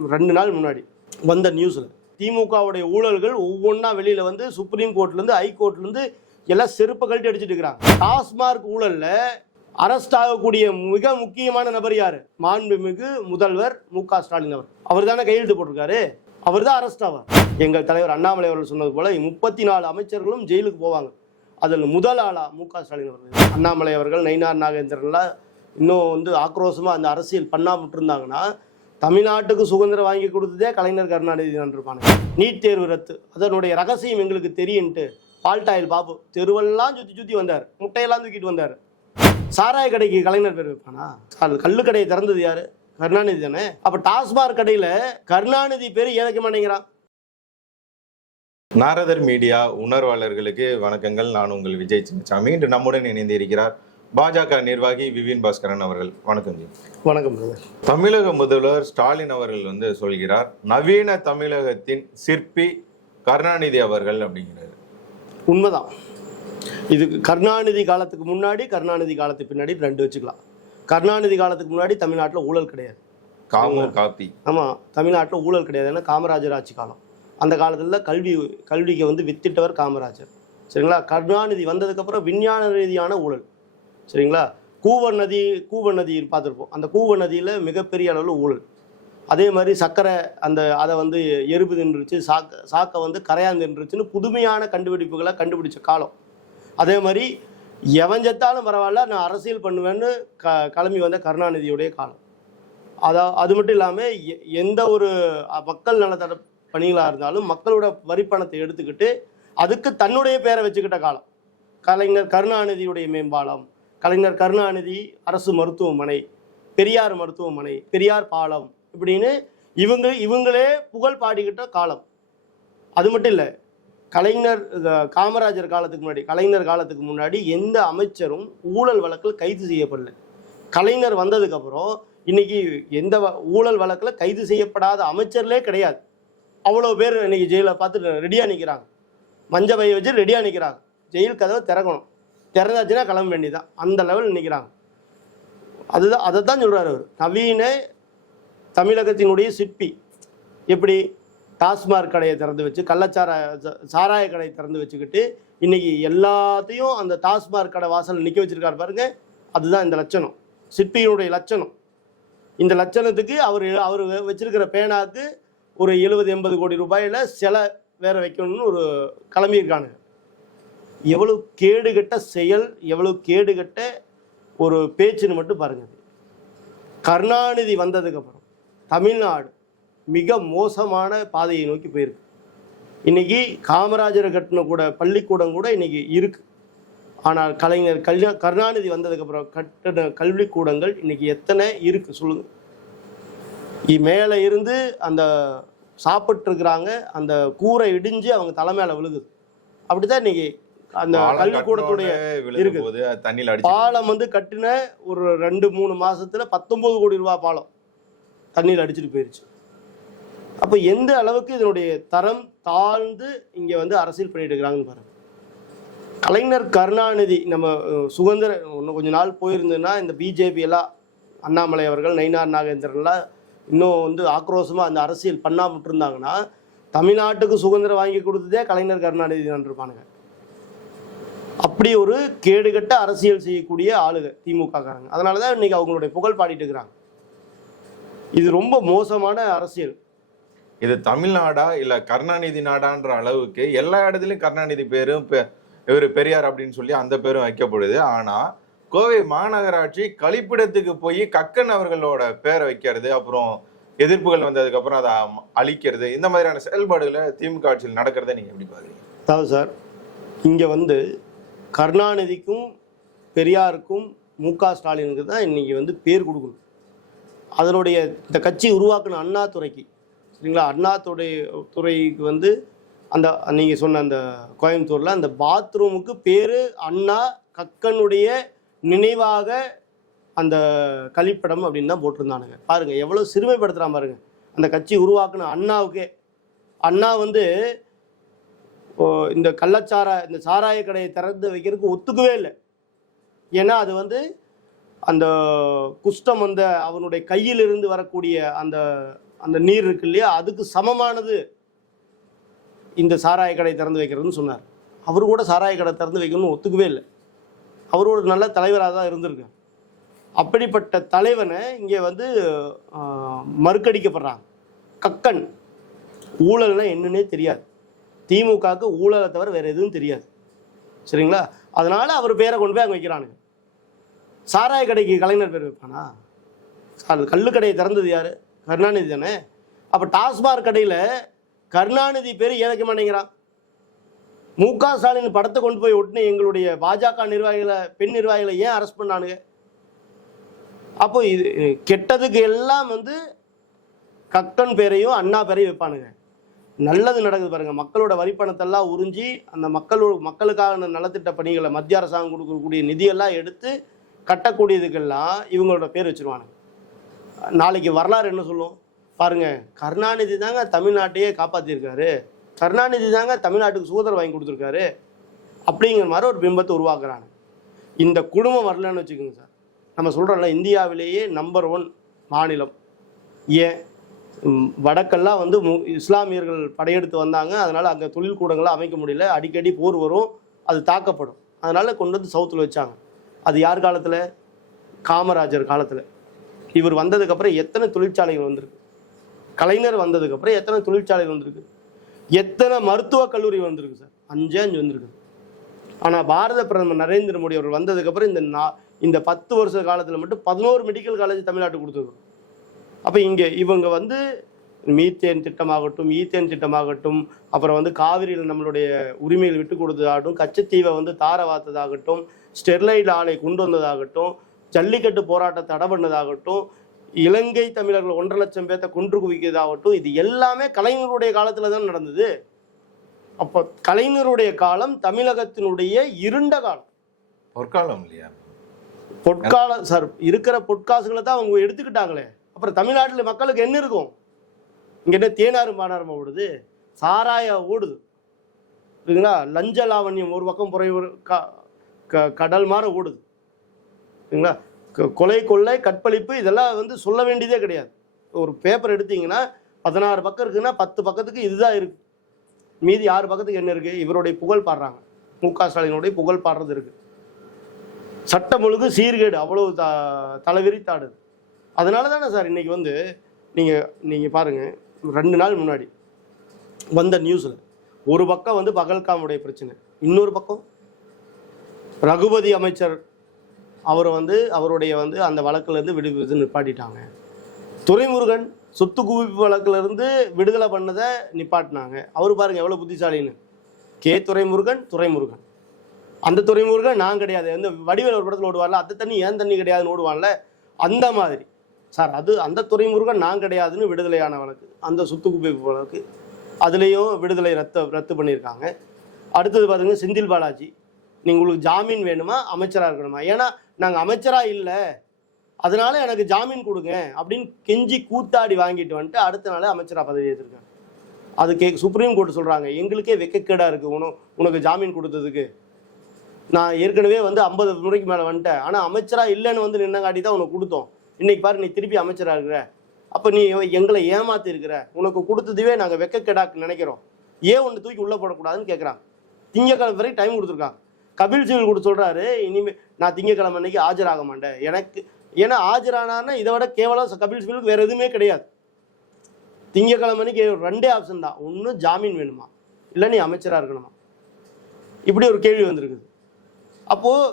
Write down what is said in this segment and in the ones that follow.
ரெண்டு நாள் முன்னாடி வந்த நியூஸில் திமுகவுடைய ஊழல்கள் ஒவ்வொன்றா வெளியில் வந்து சுப்ரீம் கோர்ட்லேருந்து ஹைகோர்ட்லேருந்து எல்லாம் செருப்பை கழட்டி அடிச்சிட்டு இருக்கிறாங்க. டாஸ்மார்க் ஊழலில் அரெஸ்ட் ஆகக்கூடிய மிக முக்கியமான நபர் யார்? மாண்புமிகு முதல்வர் மு க ஸ்டாலின் அவர். அவர் தானே கையெழுத்து போட்டிருக்காரு. அவர் தான் அரெஸ்ட் ஆவார். எங்கள் தலைவர் அண்ணாமலை அவர்கள் சொன்னது போல முப்பத்தி நாலு அமைச்சர்களும் ஜெயிலுக்கு போவாங்க. அதில் முதல் ஆளா மு க ஸ்டாலின் அவர்கள். அண்ணாமலை அவர்கள் நயினார் நாகேந்திரன்லாம் இன்னும் வந்து ஆக்ரோஷமாக அந்த அரசியல் பண்ணாமட்டிருந்தாங்கன்னா தமிழ்நாட்டுக்கு சுதந்திரம் வாங்கி கொடுத்ததே கலைஞர் கருணாநிதி தான் நீட் தேர்வு ரத்து. அதனுடைய ரகசியம் எங்களுக்கு தெரியுன்ட்டு பால்டாயில் பாபு தெருவெல்லாம் சுற்றி சுற்றி வந்தார். முட்டையெல்லாம் தூக்கிட்டு வந்தார். சாராய கடைக்கு கலைஞர் பேர் வைப்பானா? அது கல்லு கடையை திறந்தது யாரு? கருணாநிதி தானே? அப்ப டாஸ்மாக் கடையில கருணாநிதி பேர் ஏதைக்க மாட்டேங்கிறான். நாரதர் மீடியா உணர்வாளர்களுக்கு வணக்கங்கள். நான் உங்கள் விஜய் சின்னசாமி. இன்று நம்முடன் இணைந்து இருக்கிறார் பாஜக நிர்வாகி விபின் பாஸ்கரன் அவர்கள். வணக்கம் ஜி. வணக்கம். தமிழக முதல்வர் ஸ்டாலின் அவர்கள் வந்து சொல்கிறார் நவீன தமிழகத்தின் சிற்பி கருணாநிதி அவர்கள் அப்படிங்கிறார். உண்மைதான். இது கருணாநிதி காலத்துக்கு முன்னாடி கருணாநிதி காலத்துக்கு பின்னாடி ரெண்டு வச்சுக்கலாம். கருணாநிதி காலத்துக்கு முன்னாடி தமிழ்நாட்டில் ஊழல் கிடையாது. காமு காப்பி. ஆமாம் தமிழ்நாட்டில் ஊழல் கிடையாது. ஏன்னா காமராஜர் ஆட்சி காலம். அந்த காலத்தில் கல்வி கல்விக்கு வந்து வித்திட்டவர் காமராஜர். சரிங்களா? கருணாநிதி வந்ததுக்கப்புறம் விஞ்ஞான ரீதியான ஊழல். சரிங்களா? கூவ நதி கூவ நதி பார்த்துருப்போம். அந்த கூவ நதியில் மிகப்பெரிய அளவில் ஊழல். அதே மாதிரி சர்க்கரை அந்த அதை வந்து எருப்பு தின்றுச்சு சாக்க சாக்கை வந்து கரையான் தின்றுச்சுன்னு புதுமையான கண்டுபிடிப்புகளை கண்டுபிடிச்ச காலம். அதே மாதிரி எவன் செத்தாலும் பரவாயில்ல நான் அரசியல் பண்ணுவேன்னு க கிளம்பி வந்த கருணாநிதியுடைய காலம். அதா அது மட்டும் இல்லாமல் எ- எந்த ஒரு மக்கள் நலத்தட பணிகளாக இருந்தாலும் மக்களோட வரிப்பணத்தை எடுத்துக்கிட்டு அதுக்கு தன்னுடைய பேரை வச்சுக்கிட்ட காலம். கலைஞர் கருணாநிதியுடைய மேம்பாலம். கலைஞர் கருணாநிதி அரசு மருத்துவமனை பெரியார் மருத்துவமனை பெரியார் பாலம் இப்படின்னு இவங்க இவங்களே புகழ் பாடிக்கிட்ட காலம். அது மட்டும் இல்லை கலைஞர் காமராஜர் காலத்துக்கு முன்னாடி கலைஞர் காலத்துக்கு முன்னாடி எந்த அமைச்சரும் ஊழல் வழக்கில் கைது செய்யப்படல. கலைஞர் வந்ததுக்கப்புறம் இன்னைக்கு எந்த வ- ஊழல் வழக்கில் கைது செய்யப்படாத அமைச்சர்லே கிடையாது. அவ்வளோ பேர் இன்னைக்கு ஜெயிலில் பார்த்துட்டு ரெடியாக நிற்கிறாங்க மஞ்ச பையை வச்சு ரெடியாக நிற்கிறாங்க ஜெயில் கதவை திறக்கணும். திறந்தாச்சுன்னா கிளம்ப வேண்டியதான் அந்த லெவலில் நிற்கிறாங்க அதுதான் அதை தான் சொல்கிறார் அவர். நவீன தமிழகத்தினுடைய சிற்பி. எப்படி? டாஸ்மார்க் கடையை திறந்து வச்சு கள்ளச்சார ச- சாராய கடையை திறந்து வச்சுக்கிட்டு இன்னைக்கு எல்லாத்தையும் அந்த டாஸ்மார்க் கடை வாசலில் நிற்க வச்சிருக்காரு பாருங்க. அதுதான் இந்த லட்சணம். சிற்பியினுடைய லட்சணம். இந்த லட்சணத்துக்கு அவர் அவர் வச்சிருக்கிற பேனாக்கு ஒரு எழுபது எண்பது கோடி ரூபாயில சிலை வேற வைக்கணும்னு ஒரு கிளம்பியிருக்கானுங்க. எவ்வளவு கேடுகட்ட செயல் எவ்வளவு கேடுகட்ட ஒரு பேச்சுன்னு மட்டும் பாருங்க. கருணாநிதி வந்ததுக்கப்புறம் தமிழ்நாடு மிக மோசமான பாதையை நோக்கி போயிருக்கு. இன்னைக்கு காமராஜரை கட்டின கூட பள்ளிக்கூடம் கூட இன்னைக்கு இருக்கு. ஆனால் கலைஞர் கல்யா கருணாநிதி வந்ததுக்கப்புறம் கட்டின கல்விக்கூடங்கள் இன்னைக்கு எத்தனை இருக்கு சொல்லுங்க. மேலே இருந்து அந்த சாப்பிட்டு இருக்கிறாங்க அந்த கூரை இடிஞ்சு அவங்க தலை மேல விழுகுது. அப்படிதான் இன்னைக்கு அந்த கல்விக்கூடத்துடைய இருக்குது. தண்ணியில் அடிச்சு பாலம் வந்து கட்டின ஒரு ரெண்டு மூணு மாசத்துல பத்தொன்பது கோடி ரூபாய் பாலம் தண்ணியில் அடிச்சிட்டு போயிருச்சு. அப்போ எந்த அளவுக்கு இதனுடைய தரம் தாழ்ந்து இங்க வந்து அரசியல் பண்ணிட்டு இருக்கிறாங்கன்னு பாருங்க. கலைஞர் கருணாநிதி நம்ம சுதந்திர இன்னும் கொஞ்ச நாள் போயிருந்ததுன்னா இந்த பிஜேபி எல்லாம் அண்ணாமலை அவர்கள் நயினார் நாகேந்திரன்லாம் இன்னும் வந்து ஆக்ரோஷமா அந்த அரசியல் பண்ணாம இருந்தாங்கன்னா தமிழ்நாட்டுக்கு சுதந்திரம் வாங்கி கொடுத்ததே கலைஞர் கருணாநிதி தான் இருப்பானுங்க. அப்படி ஒரு கேடுகட்ட அரசியல் செய்யக்கூடிய ஆளுங்க திமுக காரங்க அதனால தான் இன்னைக்கு அவங்களுடைய புகழ் பாடிட்டு இருக்கிறாங்க இது ரொம்ப மோசமான அரசியல். இது தமிழ்நாடா இல்ல கருணாநிதி நாடான்ற அளவுக்கு எல்லா இடத்துலயும் கருணாநிதி பேரும் இவரு பெரியார் அப்படின்னு சொல்லி அந்த பேரும் வைக்கப்படுது. ஆனா கோவை மாநகராட்சி கழிப்பிடத்துக்கு போய் கக்கன் அவர்களோட பேரை வைக்கிறது அப்புறம் எதிர்ப்புகள் வந்ததுக்கு அப்புறம் அதை அழிக்கிறது இந்த மாதிரியான செயல்பாடுகளை திமுக ஆட்சியில் நடக்கிறத நீங்க எப்படி பாக்குறீங்க அதாவது சார் இங்கே வந்து கருணாநிதிக்கும் பெரியாருக்கும் மு க ஸ்டாலினுக்கு தான் இன்றைக்கி வந்து பேர் கொடுக்கணும். அதனுடைய இந்த கட்சி உருவாக்கின அண்ணா துறைக்கு சரிங்களா? அண்ணா துறை துறைக்கு வந்து அந்த நீங்கள் சொன்ன அந்த கோயம்புத்தூரில் அந்த பாத்ரூமுக்கு பேர் அண்ணா கக்கனுடைய நினைவாக அந்த கழிப்படம் அப்படின்னு தான் போட்டிருந்தானுங்க. பாருங்கள் எவ்வளோ சிறுமைப்படுத்துகிறான் பாருங்கள் அந்த கட்சி உருவாக்குன அண்ணாவுக்கே. அண்ணா வந்து இந்த கள்ளச்சாரா இந்த சாராய கடையை திறந்து வைக்கிறதுக்கு ஒத்துக்கவே இல்லை. ஏன்னா அது வந்து அந்த குஷ்டம் வந்த அவனுடைய கையிலிருந்து வரக்கூடிய அந்த அந்த நீர் இருக்கு இல்லையா? அதுக்கு சமமானது இந்த சாராய கடை திறந்து வைக்கிறதுன்னு சொன்னார். அவர் கூட சாராய கடை திறந்து வைக்கணும்னு ஒத்துக்கவே இல்லை. அவர் ஒரு நல்ல தலைவராக தான் இருந்திருக்கு அப்படிப்பட்ட தலைவனை இங்கே வந்து மறுக்கடிக்கப்படுறான் கக்கன். ஊழல்னா என்னன்னே தெரியாது. திமுகவுக்கு ஊழலை தவிர வேறு எதுவும் தெரியாது. சரிங்களா? அதனால் அவர் பேரை கொண்டு போய் அங்கே வைக்கிறானுங்க. சாராய கடைக்கு கலைஞர் பேர் வைப்பானா? அது கள்ளு கடையை திறந்தது யார்? கருணாநிதி தானே? அப்போ டாஸ்மாக் கடையில் கருணாநிதி பேர் ஏன் வைக்க மாட்டேங்கிறான். மு க ஸ்டாலின் படத்தை கொண்டு போய் ஒட்டின எங்களுடைய பாஜக நிர்வாகிகளை பெண் நிர்வாகிகளை ஏன் அரெஸ்ட் பண்ணானுங்க? அப்போ இது கெட்டதுக்கு எல்லாம் வந்து கக்கன் பேரையும் அண்ணா பேரையும் வைப்பானுங்க. நல்லது நடக்குது பாருங்க. மக்களோட வரிப்பணத்தெல்லாம் உறிஞ்சி அந்த மக்களோட மக்களுக்கான நலத்திட்ட பணிகளை மத்திய அரசாங்கம் கொடுக்கக்கூடிய நிதியெல்லாம் எடுத்து கட்டக்கூடியதுக்கெல்லாம் இவங்களோட பேர் வச்சிருவானுங்க. நாளைக்கு வரலாறு என்ன சொல்லும்? பாருங்க கருணாநிதி தாங்க தமிழ்நாட்டையே காப்பாற்றிருக்காரு கருணாநிதி தாங்க தமிழ்நாட்டுக்கு சுதந்திரம் வாங்கி கொடுத்துருக்காரு. அப்படிங்கிற மாதிரி ஒரு பிம்பத்தை உருவாக்குறாங்க இந்த குடும்பம் வரலன்னு வச்சுக்கோங்க சார். நம்ம சொல்கிறோம்ல இந்தியாவிலேயே நம்பர் ஒன் மாநிலம். ஏன்? வடக்கெல்லாம் வந்து மு இஸ்லாமியர்கள் படையெடுத்து வந்தாங்க. அதனால் அங்கே தொழில் கூடங்களை அமைக்க முடியல. அடிக்கடி போர் வரும். அது தாக்கப்படும். அதனால் கொண்டு வந்து சவுத்தில் வச்சாங்க. அது யார் காலத்தில்? காமராஜர் காலத்தில். இவர் வந்ததுக்கப்புறம் எத்தனை தொழிற்சாலைகள் வந்திருக்கு? கலைஞர் வந்ததுக்கப்புறம் எத்தனை தொழிற்சாலைகள் வந்திருக்கு? எத்தனை மருத்துவக் கல்லூரி வந்திருக்கு சார்? அஞ்சே அஞ்சு வந்திருக்கு. ஆனால் பாரத பிரதமர் நரேந்திர மோடி அவர்கள் வந்ததுக்கப்புறம் இந்த நா இந்த பத்து வருஷ காலத்தில் மட்டும் பதினோரு மெடிக்கல் காலேஜ் தமிழ்நாட்டுக்கு கொடுத்துருக்கோம் அப்போ இங்கே இவங்க வந்து மீத்தேன் திட்டமாகட்டும் ஈத்தேன் திட்டமாகட்டும் அப்புறம் வந்து காவிரியில் நம்மளுடைய உரிமைகள் விட்டு கொடுத்ததாகட்டும் கச்சத்தீவை வந்து தார வார்த்ததாகட்டும் ஸ்டெர்லைட் ஆலை கொண்டு வந்ததாகட்டும் ஜல்லிக்கட்டு போராட்டத்தை தடை பண்ணதாகட்டும் இலங்கை தமிழர்கள் ஒன்றரை லட்சம் பேர்த்த கொன்று குவிக்கிறதாகட்டும் இது எல்லாமே கலைஞருடைய காலத்தில் தான் நடந்தது. அப்போ கலைஞருடைய காலம் தமிழகத்தினுடைய இருண்ட காலம். பொற்காலம் இல்லையா? பொற்கால சார் இருக்கிற பொற்காசுகளை தான் அவங்க எடுத்துக்கிட்டாங்களே. அப்புறம் தமிழ்நாட்டில் மக்களுக்கு என்ன இருக்கும்? இங்கே என்ன தேனாறு மானாரமா ஓடுது? சாராய ஓடுது. சரிங்களா லஞ்ச லாவண்யம் ஒரு பக்கம் புறை ஒரு க- க- கடல் மாற ஓடுது. சரிங்களா கொலை கொள்ளை கற்பழிப்பு இதெல்லாம் வந்து சொல்ல வேண்டியதே கிடையாது. ஒரு பேப்பர் எடுத்தீங்கன்னா பதினாறு பக்கம் இருக்குன்னா பத்து பக்கத்துக்கு இதுதான் இருக்கு. மீதி ஆறு பக்கத்துக்கு என்ன இருக்கு? இவருடைய புகழ் பாடுறாங்க. மு க ஸ்டாலினுடைய புகழ் பாடுறது இருக்கு. சட்டம் ஒழுங்கு சீர்கேடு அவ்வளவு த தலைவிரித்தாடுது அதனால தானே சார் இன்றைக்கி வந்து நீங்கள் நீங்கள் பாருங்கள் ரெண்டு நாள் முன்னாடி வந்த நியூஸில் ஒரு பக்கம் வந்து பகல்காமுடைய பிரச்சனை இன்னொரு பக்கம் ரகுபதி அமைச்சர் அவரை வந்து அவருடைய வந்து அந்த வழக்கிலேருந்து விடு இது நிப்பாட்டிட்டாங்க. துரைமுருகன் சொத்து குவிப்பு வழக்குலேருந்து விடுதலை பண்ணதை நிப்பாட்டினாங்க. அவர் பாருங்கள் எவ்வளோ புத்திசாலின்னு. கே துரைமுருகன் துரைமுருகன். அந்த துறைமுருகன் நான் கிடையாது. வந்து வடிவேல் ஒரு படத்தில் ஓடுவார்ல அந்த தண்ணி ஏன் தண்ணி கிடையாதுன்னு ஓடுவான்ல அந்த மாதிரி. சார் அது அந்த துறைமுருகன் நான் கிடையாதுன்னு விடுதலையான வழக்கு அந்த சொத்து வழக்கு அதுலேயும் விடுதலை ரத்து ரத்து பண்ணியிருக்காங்க. அடுத்தது பார்த்தீங்கன்னா செந்தில் பாலாஜி. நீங்கள் உங்களுக்கு ஜாமீன் வேணுமா? அமைச்சராக இருக்கணுமா? ஏன்னா நாங்கள் அமைச்சராக இல்லை. அதனால எனக்கு ஜாமீன் கொடுங்க அப்படின்னு கெஞ்சி கூத்தாடி வாங்கிட்டு வந்துட்டு அடுத்த நாளே அமைச்சராக பதவி ஏற்றிருக்காங்க அது கே சுப்ரீம் கோர்ட் சொல்கிறாங்க எங்களுக்கே வெக்கக்கேடாக இருக்குது உன உனக்கு ஜாமீன் கொடுத்ததுக்கு. நான் ஏற்கனவே வந்து ஐம்பது முறைக்கு மேலே வந்துட்டேன். ஆனால் அமைச்சராக இல்லைன்னு வந்து நின்னங்காட்டி தான் உனக்கு கொடுத்தோம். இன்னைக்கு பாரு நீ திருப்பி அமைச்சராக இருக்கிற. அப்போ நீ எங்களை ஏமாத்தி இருக்கிற. உனக்கு கொடுத்ததுவே நாங்கள் வெக்கக்கேடாக்கு நினைக்கிறோம். ஏன் ஒன்று தூக்கி உள்ளே போடக்கூடாதுன்னு கேட்குறான் திங்கக்கிழமை வரைக்கும் டைம் கொடுத்துருக்கான். கபில் சிவில் கூட சொல்கிறாரு இனிமே நான் திங்கக்கிழமை அன்னைக்கு ஆஜராக மாட்டேன். எனக்கு ஏன்னா ஆஜரானா இதை விட கேவலம் கபில் சிவிலுக்கு வேறு எதுவுமே கிடையாது. திங்கக்கிழமை அன்னைக்கு ரெண்டே ஆப்ஷன் தான். ஒன்று ஜாமீன் வேணுமா? இல்லை நீ அமைச்சராக இருக்கணுமா? இப்படி ஒரு கேள்வி வந்திருக்குது. அப்போது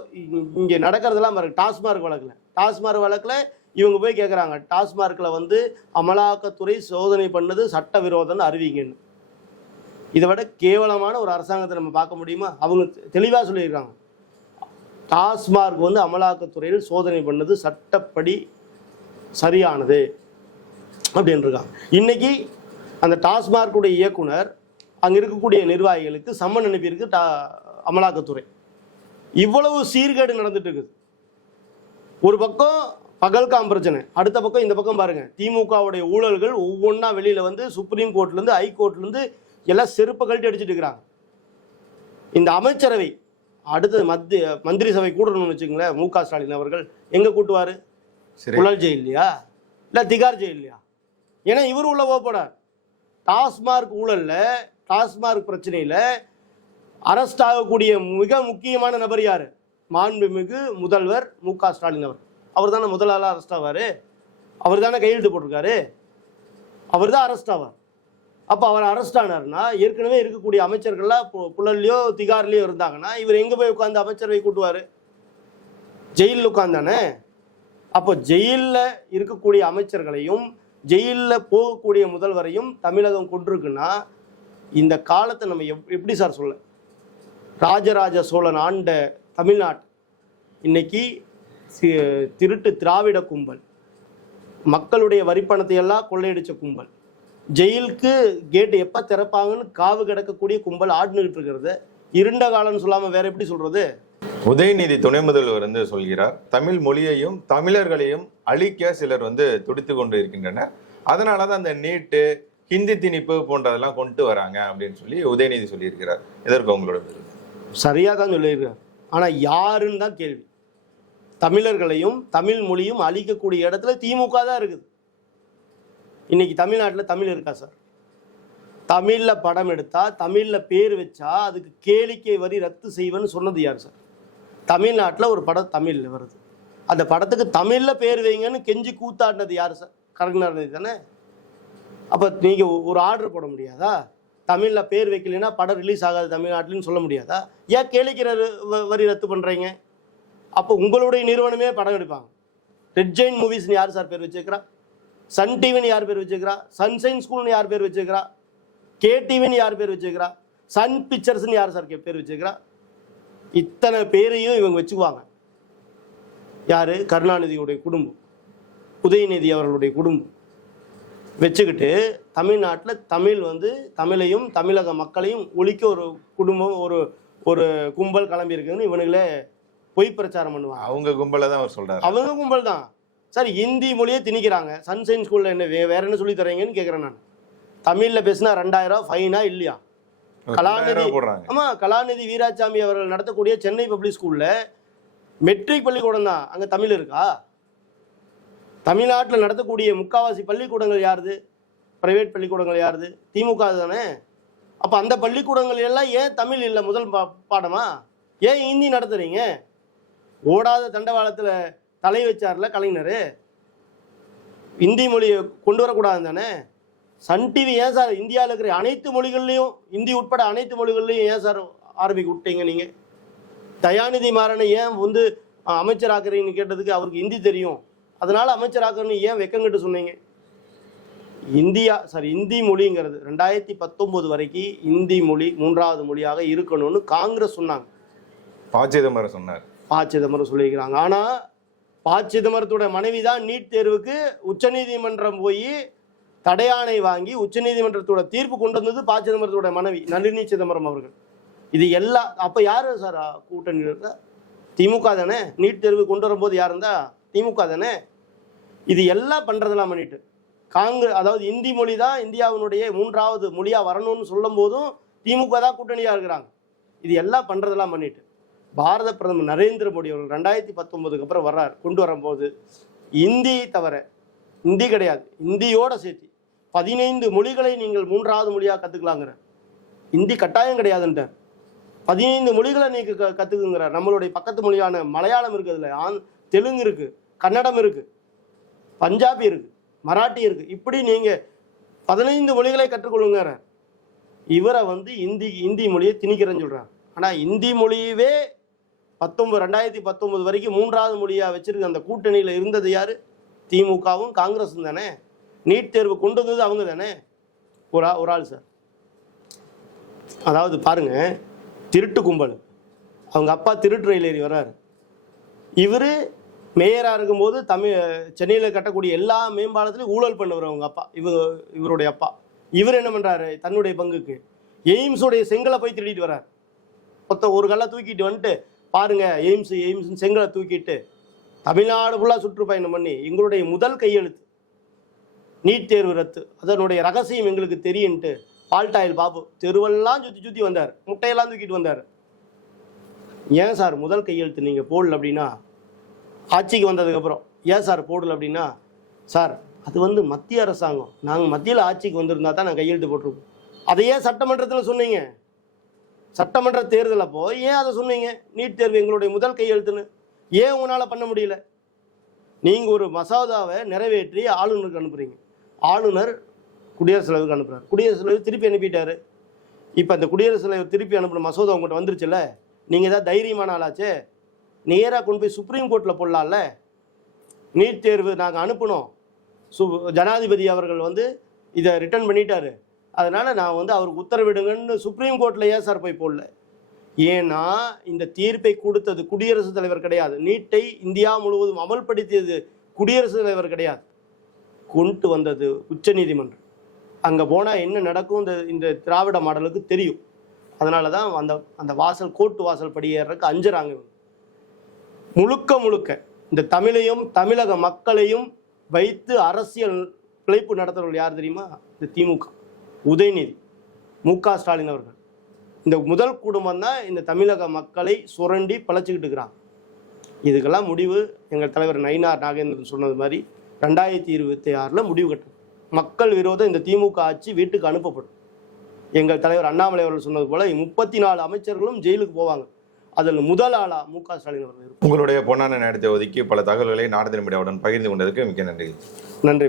இங்கே நடக்கிறதெல்லாம் பாருங்க டாஸ்மார்க் வழக்கில். டாஸ்மார்க் வழக்கில் இவங்க போய் கேட்குறாங்க டாஸ்மார்க்கில் வந்து அமலாக்கத்துறை சோதனை பண்ணது சட்டவிரோதம்னு அறிவிங்கன்னு. இதை விட கேவலமான ஒரு அரசாங்கத்தை நம்ம பார்க்க முடியுமா? அவங்க தெளிவாக சொல்லியிருக்காங்க. டாஸ்மார்க் வந்து அமலாக்கத்துறையில் சோதனை பண்ணது சட்டப்படி சரியானது அப்படின்ருக்காங்க இன்னைக்கு அந்த டாஸ்மார்க்குடைய இயக்குனர் அங்கே இருக்கக்கூடிய நிர்வாகிகளுக்கு சம்மன் அனுப்பியிருக்கு டா அமலாக்கத்துறை. இவ்வளவு சீர்கேடு நடந்துட்டு இருக்குது. ஒரு பக்கம் பகல்காம் பிரச்சனை. அடுத்த பக்கம் இந்த பக்கம் பாருங்க. திமுகவுடைய ஊழல்கள் ஒவ்வொன்றா வெளியில வந்து சுப்ரீம் கோர்ட்லேருந்து ஹைகோர்ட்லேருந்து எல்லாம் செருப்பை கழட்டி அடிச்சிட்டு இருக்கிறாங்க. இந்த அமைச்சரவை அடுத்தது மத்திய மந்திரி சபை கூடணும்னு வச்சுங்களேன் மு க ஸ்டாலின் அவர்கள் எங்க கூட்டுவாரு? புழல் ஜெயில்லையா இல்லை திகார் ஜெயில்லையா ஏன்னா இவர் உள்ள போக போறார். டாஸ்மார்க் ஊழல்ல டாஸ்மார்க் பிரச்சனையில அரெஸ்ட் ஆகக்கூடிய மிக முக்கியமான நபர் யாரு? மாண்புமிகு முதல்வர் மு க ஸ்டாலின் அவர் அவர் தானே முதல் ஆளாக அரெஸ்ட் ஆவார்? அவர் தானே கையெழுத்து போட்டிருக்காரு? அவர் தான் அரெஸ்ட் ஆவார். அப்போ அவர் அரெஸ்ட் ஆனார்னா ஏற்கனவே இருக்கக்கூடிய அமைச்சர்கள்லாம் பு- புழல்லையோ திகார்லையோ இருந்தாங்கன்னா இவர் எங்கே போய் உட்காந்து அமைச்சரவை கூட்டுவார்? ஜெயிலில் உட்காந்தானே அப்போ ஜெயிலில் இருக்கக்கூடிய அமைச்சர்களையும் ஜெயிலில் போகக்கூடிய முதல்வரையும் தமிழகம் கொண்டிருக்குன்னா இந்த காலத்தை நம்ம எப் எப்படி சார் சொல்ல? ராஜராஜ சோழன் ஆண்ட தமிழ்நாட்டு இன்னைக்கு திருட்டு திராவிட கும்பல். மக்களுடைய வரிப்பணத்தை எல்லாம் கொள்ளையடிச்ச கும்பல். ஜெயிலுக்கு கேட் எப்போ திறப்பாங்கன்னு காவு கிடக்கக்கூடிய கும்பல் ஆடுனுகிட்டு இருக்கிறது. இருண்ட காலம்னு சொல்லாமல் வேற எப்படி சொல்றது? உதயநிதி துணை முதல்வர் வந்து சொல்கிறார் தமிழ் மொழியையும் தமிழர்களையும் அழிக்க சிலர் வந்து துடித்து கொண்டு இருக்கின்றனர். அதனாலதான் அந்த நீட்டு ஹிந்தி திணிப்பு போன்றதெல்லாம் கொண்டு வராங்க அப்படின்னு சொல்லி உதயநிதி சொல்லியிருக்கிறார். இதற்கு உங்களோட. சரியாக தான் சொல்லியிருக்கார் ஆனால் யாருன்னு தான் கேள்வி. தமிழர்களையும் தமிழ் மொழியும் அழிக்கக்கூடிய இடத்துல திமுக தான் இருக்குது. இன்னைக்கு தமிழ்நாட்டில் தமிழ் இருக்கா சார்? தமிழில் படம் எடுத்தா தமிழில் பேர் வச்சா அதுக்கு கேளிக்கை வரி ரத்து செய்வேன்னு சொன்னது யார் சார்? தமிழ்நாட்டில் ஒரு படம் தமிழில் வருது. அந்த படத்துக்கு தமிழில் பேர் வைங்கன்னு கெஞ்சி கூத்தாடினது யார் சார்? கருணாநிதி தானே? அப்போ நீங்கள் ஒரு ஆர்டர் போட முடியாதா? தமிழில் பேர் வைக்கலைன்னா படம் ரிலீஸ் ஆகாது தமிழ்நாட்டில்னு சொல்ல முடியாதா? ஏன் கேளிக்கிற வரி ரத்து பண்ணுறீங்க அப்போ உங்களுடைய நிறுவனமே படம் எடுப்பாங்க. ரெட் ஜெயின் மூவிஸ்னு யார் சார் பேர் வச்சிருக்கிறா? சன் டிவின்னு யார் பேர் வச்சுக்கிறா சன்ஷைன் ஸ்கூல்னு யார் பேர் வச்சிருக்கிறா? கே டிவின்னு யார் பேர் வச்சிருக்கிறா? சன் பிக்சர்ஸ்னு யார் சார் கே- பேர் வச்சிருக்கிறா? இத்தனை பேரையும் இவங்க வச்சுக்குவாங்க. யார்? கருணாநிதியுடைய குடும்பம். உதயநிதி அவர்களுடைய குடும்பம். வச்சுக்கிட்டு தமிழ்நாட்டில் தமிழ் வந்து தமிழையும் தமிழக மக்களையும் ஒழிக்க ஒரு குடும்பம் ஒரு ஒரு கும்பல் கிளம்பியிருக்குன்னு இவனுங்களே பொய் பிரச்சாரம் பண்ணுவாங்க. அவங்க கும்பலை தான் அவர் சொல்றாரு. அவங்க கும்பல் தான். சார் ஹிந்தி மொழியே திணிக்கிறாங்க. சன்ஷைன் ஸ்கூலில் என்ன வேற என்ன சொல்லி தரீங்கன்னு கேட்குறேன் நான். தமிழில் பேசினா ரெண்டாயிரம் ஃபைனா இல்லையா? கலாநிதி ஆமா கலாநிதி வீராசாமி அவர்கள் நடத்தக்கூடிய சென்னை பப்ளிக் ஸ்கூல்ல மெட்ரிக் பள்ளிக்கூடம் தான். அங்க தமிழ் இருக்கா? தமிழ்நாட்டில் நடத்தக்கூடிய முக்காவாசி பள்ளிக்கூடங்கள் யாருது? பிரைவேட் பள்ளிக்கூடங்கள் யாருது? திமுக தானே. அப்போ அந்த பள்ளிக்கூடங்கள் எல்லாம் ஏன் தமிழ் இல்லை முதல் பா பாடமா? ஏன் ஹிந்தி நடத்துறீங்க? ஓடாத தண்டவாளத்தில் தலை வச்சார்ல கலைஞர்? இந்தி மொழியை கொண்டு வரக்கூடாது தானே? சன் டிவி ஏன் சார் இந்தியாவில் இருக்கிற அனைத்து மொழிகள்லையும் இந்தி உட்பட அனைத்து மொழிகள்லையும் ஏன் சார் ஆரம்பிக்க விட்டீங்க நீங்கள் தயாநிதி மாறனை ஏன் வந்து அமைச்சராக்குறீங்கன்னு கேட்டதுக்கு அவருக்கு ஹிந்தி தெரியும். அதனால அமைச்சராக்குறேன்னு ஏன் வெக்கங்கிட்டு சொன்னீங்க? இந்தியா சாரி இந்தி மொழிங்கிறது ரெண்டாயிரத்தி பத்தொம்போது வரைக்கும் இந்தி மொழி மூன்றாவது மொழியாக இருக்கணும்னு காங்கிரஸ் சொன்னாங்க. ப சிதம்பரம் சொன்னார். ப சிதம்பரம் சொல்லியிருக்கிறாங்க. ஆனால் ப சிதம்பரத்தோட மனைவி தான் நீட் தேர்வுக்கு உச்சநீதிமன்றம் போய் தடையாணை வாங்கி உச்சநீதிமன்றத்தோட தீர்ப்பு கொண்டு வந்தது ப சிதம்பரத்தோட மனைவி நளினி சிதம்பரம் அவர்கள். இது எல்லா அப்போ யார் சார் கூட்டணி இருக்கா திமுக தானே? நீட் தேர்வு கொண்டு வரும்போது யார் இருந்தா? திமுக தானே? இது எல்லாம் பண்ணுறதெல்லாம் பண்ணிட்டு காங்கிரஸ் அதாவது இந்தி மொழி தான் இந்தியாவினுடைய மூன்றாவது மொழியாக வரணும்னு சொல்லும் போதும் திமுக தான் கூட்டணியாக இருக்கிறாங்க. இது எல்லாம் பண்ணுறதெல்லாம் பண்ணிட்டு பாரத பிரதமர் நரேந்திர மோடி அவர்கள் ரெண்டாயிரத்தி பத்தொன்பதுக்கு அப்புறம் வர்றார். கொண்டு வரும்போது இந்தி தவிர இந்தி கிடையாது. இந்தியோட சேர்த்து பதினைந்து மொழிகளை நீங்கள் மூன்றாவது மொழியாக கற்றுக்கலாங்கிற இந்தி கட்டாயம் கிடையாதுன்ட்டார். பதினைந்து மொழிகளை நீங்கள் க கற்றுக்குங்கிறார் நம்மளுடைய பக்கத்து மொழியான மலையாளம் இருக்குது ஆந் தெலுங்கு இருக்குது கன்னடம் இருக்குது பஞ்சாபி இருக்குது மராட்டி இருக்குது இப்படி நீங்கள் பதினைந்து மொழிகளை கற்றுக்கொள்ளுங்கிற இவரை வந்து இந்தி இந்தி மொழியை திணிக்கிறேன்னு சொல்கிறார் ஆனால் இந்தி மொழியவே பத்தொன்பது ரெண்டாயிரத்தி பத்தொன்பது வரைக்கும் மூன்றாவது மொழியாக வச்சிருக்க அந்த கூட்டணியில் இருந்தது யார்? திமுகவும் காங்கிரஸும் தானே? நீட் தேர்வு கொண்டு வந்தது அவங்க தானே? ஒரு ஒரு ஆள் சார். அதாவது பாருங்க திருட்டு கும்பல். அவங்க அப்பா திருட்டு ரயில் ஏறி வர்றார். இவர் மேயராக இருக்கும்போது தமிழ் சென்னையில் கட்டக்கூடிய எல்லா மேம்பாலத்திலையும் ஊழல் பண்ணவர் அவங்க அப்பா. இவர் இவருடைய அப்பா. இவர் என்ன பண்ணுறாரு தன்னுடைய பங்குக்கு. எய்ம்ஸுடைய செங்கலை போய் திருடிட்டு வர்றார். மொத்தம் ஒரு கல்லை தூக்கிட்டு வந்துட்டு பாருங்க எய்ம்ஸ் எய்ம்ஸ் செங்கலை தூக்கிட்டு தமிழ்நாடு ஃபுல்லாக சுற்றுப்பயணம் பண்ணி எங்களுடைய முதல் கையெழுத்து. நீட் தேர்வு ரத்து. அதனுடைய ரகசியம் எங்களுக்கு தெரியுன்ட்டு பால்டாயில் பாபு தெருவெல்லாம் சுற்றி சுற்றி வந்தார். முட்டையெல்லாம் தூக்கிட்டு வந்தார். ஏன் சார் முதல் கையெழுத்து நீங்கள் போடல அப்படின்னா ஆட்சிக்கு வந்ததுக்கப்புறம் ஏன் சார் போடல அப்படின்னா சார் அது வந்து மத்திய அரசாங்கம். நாங்கள் மத்தியில் ஆட்சிக்கு வந்திருந்தா தான் நாங்கள் கையெழுத்து போட்டிருப்போம் அதையே சட்டமன்றத்தில் சொன்னீங்க? சட்டமன்ற தேர்தல் அப்போ ஏன் அதை சொன்னீங்க? நீட் தேர்வு எங்களுடைய முதல் கையெழுத்துன்னு. ஏன் உங்களால் பண்ண முடியல? நீங்கள் ஒரு மசோதாவை நிறைவேற்றி ஆளுநருக்கு அனுப்புறீங்க. ஆளுநர் குடியரசுத் தலைவருக்கு அனுப்புறாரு. குடியரசுத் தலைவர் திருப்பி அனுப்பிட்டாரு. இப்போ அந்த குடியரசுத் தலைவர் திருப்பி அனுப்பின மசோதா உங்கள்கிட்ட வந்துருச்சுல்ல? நீங்கள் ஏதாவது தைரியமான ஆளாச்சே? நேராக கொண்டு போய் சுப்ரீம் கோர்ட்டில் போடலாம்ல? நீட் தேர்வு நாங்கள் அனுப்பினோம். சு ஜனாதிபதி அவர்கள் வந்து இதை ரிட்டர்ன் பண்ணிட்டாரு. அதனால் நான் வந்து அவருக்கு உத்தரவிடுங்கன்னு சுப்ரீம் கோர்ட்டில் ஏன் சார் போய் போடல? ஏன்னா இந்த தீர்ப்பை கொடுத்தது குடியரசுத் தலைவர் கிடையாது. நீட்டை இந்தியா முழுவதும் அமல்படுத்தியது குடியரசுத் தலைவர் கிடையாது. கொண்டு வந்தது உச்சநீதிமன்றம் அங்கே போனால் என்ன நடக்கும் இந்த இந்த திராவிட மாடலுக்கு தெரியும். அதனால தான் அந்த அந்த வாசல் கோர்ட்டு வாசல் படியேறதுக்கு அஞ்சுறாங்க முழுக்க முழுக்க இந்த தமிழையும் தமிழக மக்களையும் வைத்து அரசியல் பிழைப்பு நடத்துறவர்கள் யார் தெரியுமா? இந்த திமுக. உதயநிதி மு க ஸ்டாலின் அவர்கள். இந்த முதல் குடும்பம் தான் இந்த தமிழக மக்களை சுரண்டி பழச்சிக்கிட்டு இருக்கிறாங்க. இதுக்கெல்லாம் முடிவு எங்கள் தலைவர் நயினார் நாகேந்திரன் சொன்னது மாதிரி ரெண்டாயிரத்தி இருபத்தி ஆறில் முடிவு கட்டும் மக்கள் விரோதம் இந்த திமுக ஆட்சி வீட்டுக்கு அனுப்பப்படும். எங்கள் தலைவர் அண்ணாமலை அவர்கள் சொன்னது போல முப்பத்தி நாலு அமைச்சர்களும் ஜெயிலுக்கு போவாங்க. அதில் முதல் ஆளா மு க ஸ்டாலின் அவர்கள் உங்களுடைய பொன்னான நேரத்தை ஒதுக்கி பல தகவல்களை நாடுதல் மீடியாவுடன் பகிர்ந்து கொண்டதற்கு மிக்க நன்றி. நன்றி